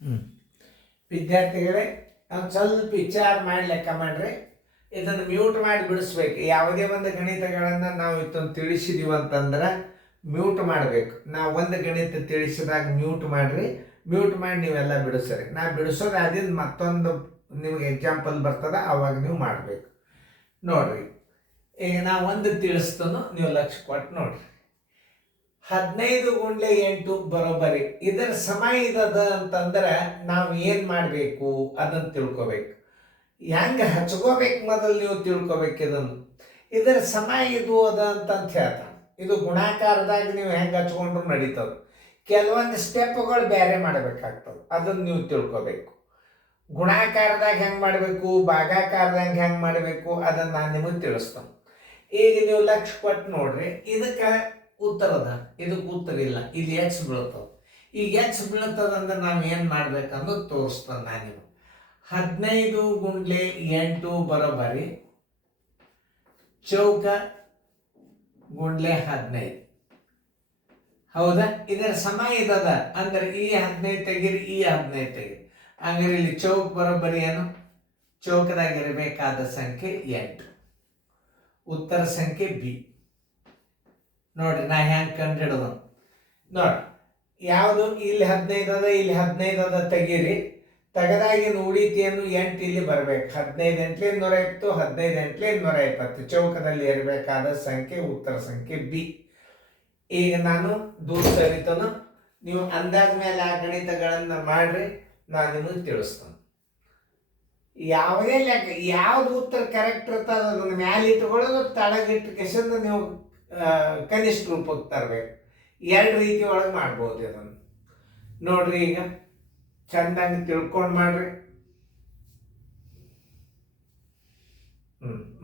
ಹ್ಞೂ ವಿದ್ಯಾರ್ಥಿಗಳೇ, ಒಂದು ಸ್ವಲ್ಪ ವಿಚಾರ ಮಾಡಿ ಲೆಕ್ಕ ಮಾಡ್ರಿ. ಇದನ್ನು ಮ್ಯೂಟ್ ಮಾಡಿ ಬಿಡಿಸ್ಬೇಕು. ಯಾವುದೇ ಒಂದು ಗಣಿತಗಳನ್ನು ನಾವು ಇದನ್ನು ತಿಳಿಸಿದೀವಿ ಅಂತಂದ್ರೆ ಮ್ಯೂಟ್ ಮಾಡಬೇಕು. ನಾವು ಒಂದು ಗಣಿತ ತಿಳಿಸಿದಾಗ ಮ್ಯೂಟ್ ಮಾಡಿರಿ. ಮ್ಯೂಟ್ ಮಾಡಿ ನೀವೆಲ್ಲ ಬಿಡಿಸ್ರಿ. ನಾ ಬಿಡಿಸೋದು ಅದಿಂದ ಮತ್ತೊಂದು ನಿಮಗೆ ಎಕ್ಸಾಂಪಲ್ ಬರ್ತದೆ, ಅವಾಗ ನೀವು ಮಾಡಬೇಕು. ನೋಡ್ರಿ, ಈಗ ನಾ ಒಂದು ತಿಳಿಸ್ತಾನು, ನೀವು ಲಕ್ಷ ಕೊಟ್ಟು ನೋಡ್ರಿ. 15 × 8 ಬರೋಬ್ಬರಿ ಇದರ ಸಮ ಇದದ ಅಂತಂದ್ರೆ ನಾವು ಏನು ಮಾಡಬೇಕು ಅದನ್ನು ತಿಳ್ಕೊಬೇಕು. ಹೆಂಗೆ ಹಚ್ಕೋಬೇಕು ಮೊದಲು ನೀವು ತಿಳ್ಕೊಬೇಕು. ಇದರ ಸಮ ಇದು ಅದ ಅಂತಂತ ಹೇಳ್ತಾನೆ. ಇದು ಗುಣಾಕಾರದಾಗ ನೀವು ಹೆಂಗೆ ಹಚ್ಕೊಂಡ್ರು ನಡೀತದೆ. ಕೆಲವೊಂದು ಸ್ಟೆಪ್ಗಳು ಬೇರೆ ಮಾಡಬೇಕಾಗ್ತದೆ, ಅದನ್ನು ನೀವು ತಿಳ್ಕೊಬೇಕು. ಗುಣಾಕಾರದಾಗ ಹೆಂಗೆ ಮಾಡಬೇಕು, ಭಾಗಾಕಾರದಾಗ ಹೆಂಗೆ ಮಾಡಬೇಕು ಅದನ್ನು ನಾನು ನಿಮಗೆ ತಿಳಿಸ್ತೇನೆ. ಈಗ ನೀವು ಲಕ್ಷ ಕೊಟ್ಟು ನೋಡ್ರಿ, ಇದಕ್ಕೆ ಉತ್ತರದ, ಇದಕ್ಕೆ ಉತ್ತರ ಇಲ್ಲ. ಇಲ್ಲಿ ಎಕ್ಸ್ ಬೀಳ್ತದೆ. ಈಗ ಎಕ್ಸ್ ಬೀಳ್ತದಂದ್ರೆ ನಾವು ಏನು ಮಾಡ್ಬೇಕಂದು ತೋರಿಸ್ತೇನೆ ನಾನು ನಿಮಗೆ. 15 × 8 ಬರೋಬ್ಬರಿ ಚೌಕ × 15. ಹೌದಾ? ಇದರ ಸಮ ಇದದ ಅಂದ್ರೆ ಈ 15 ತೆಗೀರಿ, ಈ 15 ತೆಗೀರಿ. ಹಂಗಾರೆ ಇಲ್ಲಿ ಚೌಕ ಬರೋಬ್ಬರಿ ಏನು? ಚೌಕದಾಗಿರಬೇಕಾದ ಸಂಖ್ಯೆ 8. ಉತ್ತರ ಸಂಖ್ಯೆ ಬಿ. ನೋಡ್ರಿ, ನಾ ಹೆಂಗೆ ಕಂಡು ಹಿಡಿದು ನೋಡ್ರಿ. ಯಾವುದು ಇಲ್ಲಿ 15 ಅದ, ಇಲ್ಲಿ 15 ಅದ ತೆಗೀರಿ. ತೆಗೆದಾಗಿನ ಉಳಿತಿಯನ್ನು 8 ಇಲ್ಲಿ ಬರಬೇಕು. 15 × 8 120, 15 × 8 120. ಚೌಕದಲ್ಲಿ ಇರಬೇಕಾದ ಸಂಖ್ಯೆ ಉತ್ತರ ಸಂಖ್ಯೆ ಬಿ. ಈಗ ನಾನು ದೂರ ಸರಿತನು, ನೀವು ಅಂದಾಜ ಮೇಲೆ ಆ ಗಣಿತಗಳನ್ನು ಮಾಡ್ರಿ, ನಾನು ನಿಮಗೆ ತಿಳಿಸ್ತೇನೆ. ಯಾವುದೇ ಲೆಕ್ಕ ಯಾವ್ದು ಉತ್ತರ ಕರೆಕ್ಟ್ ಇರ್ತದೆ ಅದನ್ನು ಮ್ಯಾಲೆ ಇಟ್ಕೊಳ್ಳೋದು, ತಳಗಿಟ್ಟು ಕೆಸಂದು ನೀವು ಕನಿಷ್ಠ ರೂಪಕ್ಕೆ ತರಬೇಕು. 2 ರೀತಿ ಒಳಗೆ ಮಾಡ್ಬೋದು ಅದನ್ನು. ನೋಡ್ರಿ, ಈಗ ಚಂದಂಗೆ ತಿಳ್ಕೊಂಡು ಮಾಡ್ರಿ.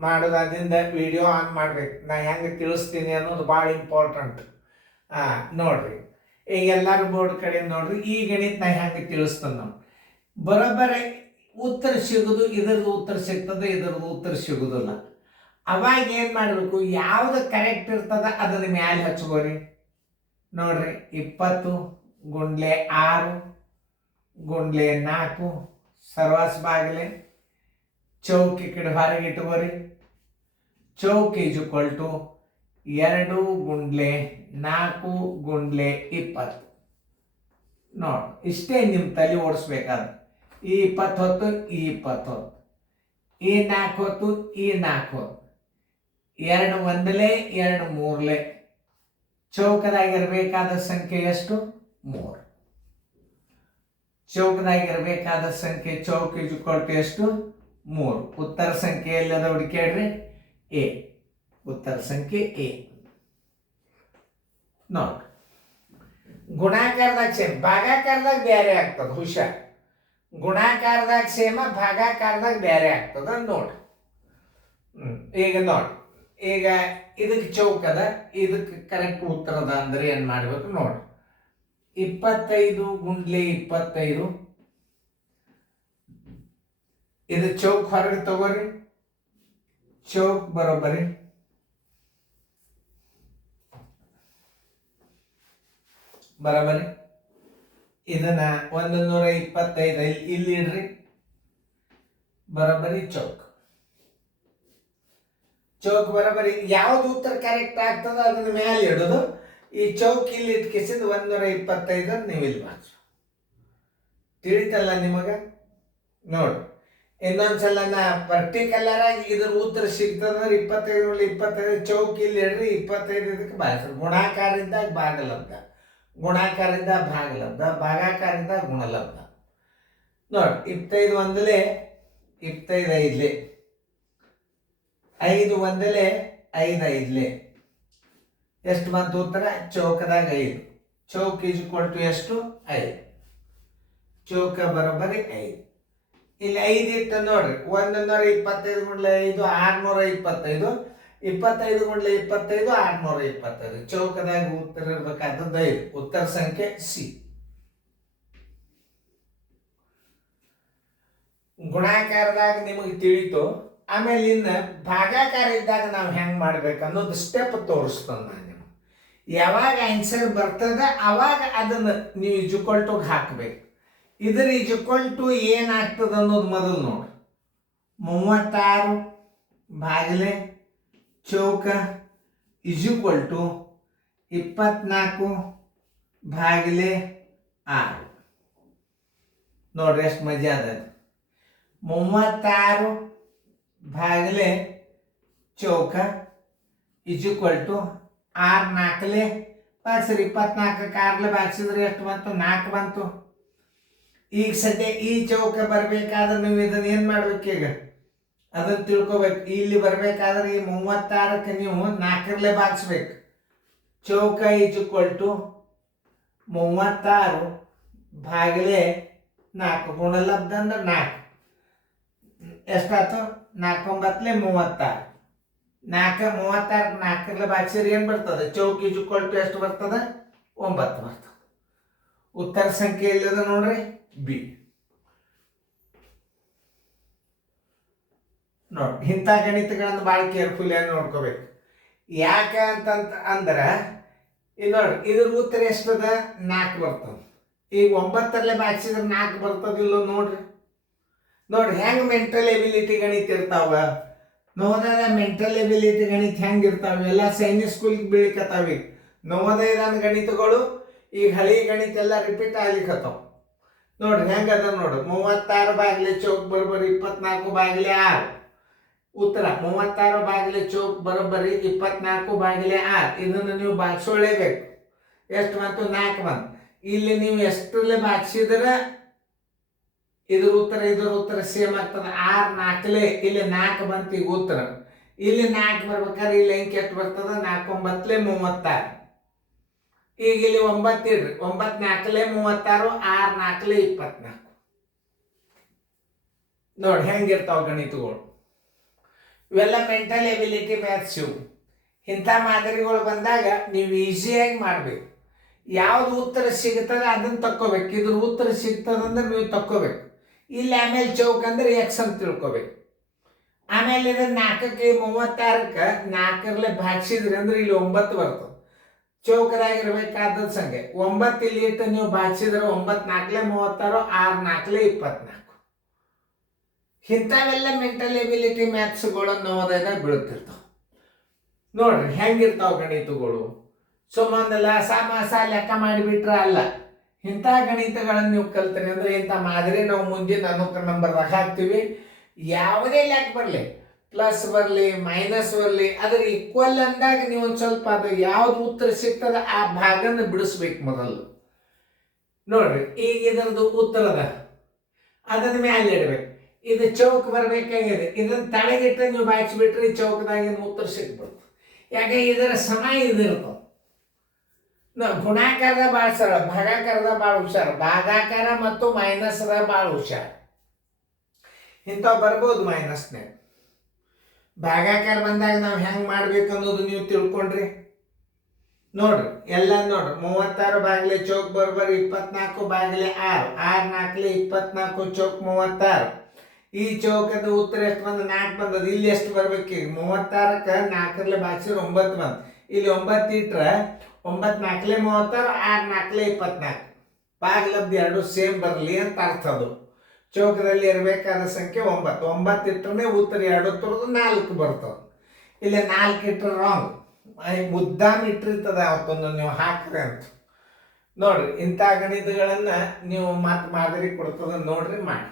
ಮಾಡೋದಾದ್ರಿಂದ ವಿಡಿಯೋ ಆನ್ ಮಾಡ್ಬೇಕು. ನಾ ಹೆಂಗೆ ತಿಳಿಸ್ತೀನಿ ಅನ್ನೋದು ಭಾಳ ಇಂಪಾರ್ಟೆಂಟ್. ನೋಡ್ರಿ, ಈಗ ಎಲ್ಲರೂ ಬೋರ್ಡ್ ಕಡೆ ನೋಡ್ರಿ. ಈ ಗಣಿತ ನಾ ಹೆಂಗೆ ತಿಳಿಸ್ತೇನೆ ನಾವು ಬರೋಬ್ಬರಿ ಉತ್ತರ ಸಿಗೋದು, ಇದರದ್ದು ಉತ್ತರ ಸಿಗ್ತದೆ, ಇದರದ್ದು ಉತ್ತರ ಸಿಗೋದಿಲ್ಲ. ಅವಾಗ ಏನು ಮಾಡಬೇಕು, ಯಾವ್ದು ಕರೆಕ್ಟ್ ಇರ್ತದ ಅದನ್ನ ಮ್ಯಾಲೆ ಹಚ್ಕೋರಿ. ನೋಡ್ರಿ, 20 × 6 × 4 ಸರ್ವಾಸ್ ಬಾಗಿಲೆ ಚೌಕಿ ಕಡೆ ಹೊರಗೆ ಇಟ್ಕೋರಿ. ಚೌಕ್ = 2 × 4 × 20. ನೋಡಿ, ಇಷ್ಟೇ ನಿಮ್ಮ ತಲೆ ಓಡಿಸ್ಬೇಕಾದ್ರೆ. ಈ 20 ಹೊತ್ತು, ಈ 20 ಹೊತ್ತು, ಈ 4 ಹೊತ್ತು, ಈ 4 ಹೊತ್ತು, 2 ಒಂದಲೇ 2 ಮೂರಲೇ. ಚೌಕದಾಗಿರಬೇಕಾದ ಸಂಖ್ಯೆ ಎಷ್ಟು? 3. ಚೌಕದಾಗಿರಬೇಕಾದ ಸಂಖ್ಯೆ ಚೌಕ = ಎಷ್ಟು? 3. ಉತ್ತರ ಸಂಖ್ಯೆ ಎಲ್ಲದ ಹುಡುಕ್ಯಾಡ್ರಿ? ಎ. ಉತ್ತರ ಸಂಖ್ಯೆ ಎ. ನೋಡಿ, ಗುಣಾಕಾರದಾಗ ಸೇಮ್, ಭಾಗಾಕಾರದಾಗ ಬೇರೆ ಆಗ್ತದೆ. ಹುಷಾರ್, ಗುಣಾಕಾರದಾಗ ಸೇಮ, ಭಾಗಾಕಾರದಾಗ ಬೇರೆ ಆಗ್ತದ. ನೋಡಿ, ಈಗ ನೋಡಿ, ಈಗ ಇದಕ್ಕೆ ಚೌಕದ, ಇದಕ್ಕೆ ಕರೆಕ್ಟ್ ಉತ್ತರದ ಅಂದ್ರೆ ಏನು ಮಾಡಬೇಕು ನೋಡಿ. 25 × 25 ಇದು ಚೌಕ್ ಹೊರಗೆ ತಗೋರಿ. ಚೌಕ್ ಬರೋಬ್ಬರಿ ಬರೋಬ್ಬರಿ ಇದನ್ನ 125 ಇಲ್ಲಿ ಇಡ್ರಿ. ಬರೋಬ್ಬರಿ ಚೌಕ್. ಚೌಕ್ ಬರೋಬ್ಬರಿ ಯಾವ್ದು ಉತ್ತರ ಕರೆಕ್ಟ್ ಆಗ್ತದೋ ಅದನ್ನ ಮೇಲೆ ಇಡೋದು. ಈ ಚೌಕ್ ಇಲ್ಲಿ ಇಟ್ಕಿಸಿದ 125 ನೀವು ಇಲ್ಲಿ ಮಾತ್ರ. ತಿಳಿತಲ್ಲ ನಿಮಗ? ನೋಡಿ, ಇನ್ನೊಂದ್ಸಲ ನಾ ಪರ್ಟಿಕ್ಯುಲರ್ ಆಗಿ ಇದ್ರ ಉತ್ತರ ಸಿಗ್ತದಂದ್ರೆ 25 × 25 ಚೌಕ್ ಇಲ್ಲಿ ಇಡ್ರಿ. 25 ಇದಕ್ಕೆ ಬಾರಿಸ್ರಿ. ಗುಣಾಕಾರದಿಂದ ಭಾಗಲಬ್ಧ, ಗುಣಾಕಾರದಿಂದ ಭಾಗಲಬ್ಧ, ಭಾಗಾಕಾರದಿಂದ ಗುಣಲಬ್ಧ. ನೋಡಿ, 25 ಒಂದಲೇ 25 ಐದ್ಲೆ, 5 ಒಂದಲೇ 5 ಐದ್ಲೆ. ಎಷ್ಟು ಬಂತು ಉತ್ತರ? ಚೌಕದಾಗ 5. ಚೌಕ್ = ಎಷ್ಟು? 5. ಚೌಕ ಬರೋಬ್ಬರಿ 5. ಇಲ್ಲಿ 5 ಇಟ್ಟು ನೋಡ್ರಿ. 125 × 5 625. 25 × 25 625. ಚೌಕದಾಗ ಉತ್ತರ ಇರಬೇಕಾದದ್ದು 5. ಉತ್ತರ ಸಂಖ್ಯೆ ಸಿ. ಗುಣಾಕಾರದಾಗ ನಿಮಗೆ ತಿಳಿತು. ಆಮೇಲೆ ಇನ್ನು ಭಾಗಾಕಾರ ಇದ್ದಾಗ ನಾವು ಹೆಂಗೆ ಮಾಡ್ಬೇಕು ಅನ್ನೋದು ಸ್ಟೆಪ್ ತೋರಿಸ್ತೇನೆ ನಾನು ನಿಮಗೆ. ಯಾವಾಗ ಆನ್ಸರ್ ಬರ್ತದೆ ಅವಾಗ ಅದನ್ನು ನೀವು = ಹಾಕಬೇಕು. ಇದ್ರ ಈಸ್ ಈಕ್ವಲ್ ಟು ಏನಾಗ್ತದೆ ಅನ್ನೋದು ಮೊದಲು ನೋಡ್ರಿ. 36 ಭಾಗಲೆ ಚೌಕ ಈಸ್ ಈಕ್ವಲ್ ಟು 24 ಭಾಗಲೆ 6. ನೋಡ್ರಿ ಎಷ್ಟು ಮಜಾ ಅದ. 36 ಭಾಗಲೆ ಚೌಕ ಈಸ್ ಈಕ್ವಲ್ ಟು 6 4 ಬಾಗಿಸ್ರಿ. 24 6 ಬಾಗಿಸಿದ್ರೆ ಎಷ್ಟು ಬಂತು? 4 ಬಂತು. ಈಗ ಸದ್ಯ ಈ ಚೌಕ ಬರ್ಬೇಕಾದ್ರೆ ನೀವು ಇದನ್ನ ಏನ್ ಮಾಡ್ಬೇಕು? ಈಗ ಅದನ್ನ ತಿಳ್ಕೊಬೇಕು. ಇಲ್ಲಿ ಬರ್ಬೇಕಾದ್ರೆ ಈ 36ಕ್ಕೆ ನೀವು 4 ಬಾಗಿಸ್ಬೇಕು. ಚೌಕ ಈಸ್ ಈಕ್ವಲ್ ಟು 36 ಭಾಗಲೆ 4 ಗುಣಲಬ್ಧ ಅಂದ್ರೆ 4 ಎಷ್ಟಾಯ್ತು? 4 9 36. 4 ಬಾಗಿಸಿದ್ರೆ ಏನ್ ಬರ್ತದೆ? ಚೌಕ ಈಸ್ ಈಕ್ವಲ್ ಟು ಎಷ್ಟು ಬರ್ತದೆ? 9 ಬರ್ತದೆ. ಉತ್ತರ ಸಂಖ್ಯೆ ಎಲ್ಲದ ನೋಡ್ರಿ, ಬಿ. ನೋಡಿ, ಇಂಥ ಗಣಿತಗಳನ್ನು ಭಾಳ ಕೇರ್ಫುಲ್ ಆಗಿ ನೋಡ್ಕೋಬೇಕು. ಯಾಕೆ ಅಂದ್ರೆ ಇಲ್ಲಿ ನೋಡ್ರಿ, ಇದ್ರ ಉತ್ತರ ಎಷ್ಟದ? 4 ಬರ್ತದೆ. ಈಗ 9 ಬಾಗಿಸಿದ್ರೆ 4 ಬರ್ತದಿಲ್ಲ ನೋಡ್ರಿ. ನೋಡ್ರಿ ಹೆಂಗ್ ಮೆಂಟಲ್ ಎಬಿಲಿಟಿ ಗಣಿತ ಇರ್ತಾವ. ನವೋದಯದ ಮೆಂಟಲ್ ಎಬಿಲಿಟಿ ಗಣಿತ ಹೆಂಗ್ ಇರ್ತಾವ? ಎಲ್ಲ ಸೈನಿಕ್ ಸ್ಕೂಲ್ಗೆ ಬೀಳಿಕತ್ತಾವ. ನವೋದಯದ ಗಣಿತಗಳು ಈಗ ಹಳಿ ಗಣಿತ ಎಲ್ಲ ರಿಪೀಟ್ ಆಗ್ಲಿಕ್ಕತ್ತಾವ. ನೋಡ್ರಿ ಹೆಂಗದ ನೋಡ್ರಿ. 36 ಬಾಗಿಲೆ ಚೌಕ್ ಬರೋಬ್ಬರಿ 24 ಬಾಗಿಲೆ 6. ಉತ್ತರ 36 ಬಾಗಿಲೆ ಚೌಕ್ ಬರೋಬ್ಬರಿ 24 ಬಾಗಿಲೆ 6. ಇದನ್ನು ನೀವು ಬಾಗಿಸೋಳ್ಳೇಬೇಕು. ಎಷ್ಟು ಬಂತು? 4 ಬಂತು. ಇಲ್ಲಿ ನೀವು ಎಷ್ಟರಲ್ಲೇ ಬಾಗಿಸಿದ್ರೆ ಇದ್ರ ಉತ್ತರ ಸೇಮ್ ಆಗ್ತದೆ. 6 4 ಇಲ್ಲಿ 4 ಬಂತು. ಈಗ ಉತ್ತರ ಇಲ್ಲಿ 4 ಬರ್ಬೇಕಾದ್ರೆ ಇಲ್ಲಿ ಅಂಕಿ ಎಷ್ಟು ಬರ್ತದೆ? 4 9 36. ಈಗ ಇಲ್ಲಿ 9 ಇಡ್ರಿ. 9 4 36, 6 4 24. ನೋಡಿ ಹೆಂಗಿರ್ತಾವ ಗಣಿತಗಳು. ಇವೆಲ್ಲ ಮೆಂಟಲ್ ಎಬಿಲಿಟಿ ಮ್ಯಾಥ್ಸ್ ಇವು. ಇಂಥ ಮಾದರಿಗಳು ಬಂದಾಗ ನೀವು ಈಸಿಯಾಗಿ ಮಾಡಬೇಕು. ಯಾವ್ದು ಉತ್ತರ ಸಿಗ್ತದೆ ಅದನ್ನು ತಕ್ಕೋಬೇಕು. ಇದ್ರ ಉತ್ತರ ಸಿಗ್ತದಂದ್ರೆ ನೀವು ತಕ್ಕೋಬೇಕು. ಇಲ್ಲಿ ಆಮೇಲೆ ಚೌಕ ಅಂದ್ರೆ ಎಕ್ಸ್ ಅಂತ ತಿಳ್ಕೊಬೇಕು. ಆಮೇಲೆ ಇದು 4ಕ್ಕೆ 36ಕ್ಕೆ 4 ಭಾಗಿಸಿದ್ರಿ ಅಂದ್ರೆ ಇಲ್ಲಿ 9 ಬರ್ತದೆ. ಚೌಕದಾಗಿರ್ಬೇಕಾದ ಸಂಖ್ಯೆ 9 ಇಲ್ಲಿ ಇಟ್ಟು ನೀವು ಭಾಗಿಸಿದ್ರೆ 9 4 36, 6 4 24. ಇಂಥವೆಲ್ಲ ಮೆಂಟಲ್ ಎಬಿಲಿಟಿ ಮ್ಯಾಥ್ಸ್ಗಳು ನವೋದಯದಾಗ ಬೀಳ್ತಿರ್ತಾವ. ನೋಡ್ರಿ ಹೆಂಗಿರ್ತಾವ ಗಣಿತಗಳು. ಸುಮ್ಮನೆ ಲಸ ಲೆಕ್ಕ ಮಾಡಿಬಿಟ್ರೆ ಅಲ್ಲ. ಇಂಥ ಗಣಿತಗಳನ್ನು ನೀವು ಕಲ್ತೀರಿ ಅಂದ್ರೆ ಇಂಥ ಮಾದರಿ ನಾವು ಮುಂದಿನ ಅನುಕ್ರಮ ನಂಬರ್ದಾಗ ಹಾಕ್ತೀವಿ. ಯಾವುದೇ ಲೆಕ್ಕ ಬರಲಿ, ಪ್ಲಸ್ ಬರಲಿ ಮೈನಸ್ ಬರಲಿ, ಅದ್ರ ಈಕ್ವಲ್ ಅಂದಾಗ ನೀವು ಒಂದು ಸ್ವಲ್ಪ ಅದು ಯಾವ್ದು ಉತ್ತರ ಸಿಗ್ತದ ಆ ಭಾಗನ ಬಿಡಿಸ್ಬೇಕು ಮೊದಲು. ನೋಡ್ರಿ ಈಗ ಇದರದ್ದು ಉತ್ತರದ ಅದನ್ನ ಮ್ಯಾಲೆ ಇಡ್ಬೇಕು. ಇದು ಚೌಕ್ ಬರ್ಬೇಕಾಗಿದೆ. ಇದನ್ನ ತಳಗಿಟ್ರೆ ನೀವು ಬಾಯಿಸ್ಬಿಟ್ರೆ ಈ ಚೌಕದಾಗಿನ ಉತ್ತರ ಸಿಕ್ಬಿಡ್ತು. ಯಾಕೆ ಇದರ ಸಮ ಇದಿರ್ತದೆ. ಗುಣಾಕಾರದ ಭಾಳ ಸರಳ, ಭಾಗಾಕಾರದ ಭಾಳ ಹುಷಾರು, ಭಾಗಾಕಾರ ಮತ್ತು ಮೈನಸ್ದ ಭಾಳ ಹುಷಾರು. ಇಂಥವು ಬರ್ಬೋದು ಮೈನಸ್ನೇ. ಭಾಗಾಕಾರ ಬಂದಾಗ ನಾವು ಹೆಂಗೆ ಮಾಡ್ಬೇಕು ಅನ್ನೋದು ನೀವು ತಿಳ್ಕೊಂಡ್ರಿ. ನೋಡ್ರಿ ಎಲ್ಲ ನೋಡ್ರಿ. 36 ಬಾಗಿಲೆ ಚೌಕ್ ಬರೋಬ್ಬರಿ 24 ಬಾಗಿಲೆ 6. 6 4 24 ಚೌಕ್ 36. ಈ ಚೌಕದ ಉತ್ತರ ಎಷ್ಟು ಬಂದ? 4 ಬಂದದ. ಇಲ್ಲಿ ಎಷ್ಟು ಬರ್ಬೇಕು? ಈಗ 36ಕ್ಕೆ 4 ಬಾಗಿಸಿದ್ರೆ 9 ಬಂತು. ಇಲ್ಲಿ 9 ಇಟ್ರೆ 9 4 36, 6 4 24. ಬಾಗಿಲಬ್ದು ಎರಡು ಸೇಮ್ ಬರಲಿ ಅಂತ ಅರ್ಥ. ಅದು ಚೌಕದಲ್ಲಿ ಇರಬೇಕಾದ ಸಂಖ್ಯೆ 9. 9 ಇಟ್ಟರೆ ಉತ್ತರ 2 ತರದು 4 ಬರ್ತದೆ. ಇಲ್ಲಿ 4 ಇಟ್ಟರೆ ರಾಂಗ್. ಮುದ್ದಾಮ್ ಇಟ್ಟಿರ್ತದೆ ಅವತ್ತೊಂದು ನೀವು ಹಾಕ್ರಿ ಅಂತ. ನೋಡ್ರಿ ಇಂಥ ಗಣಿತಗಳನ್ನ ನೀವು ಮತ್ತೆ ಮಾದರಿ ಕೊಡ್ತದ ನೋಡ್ರಿ ಮಾಡಿ.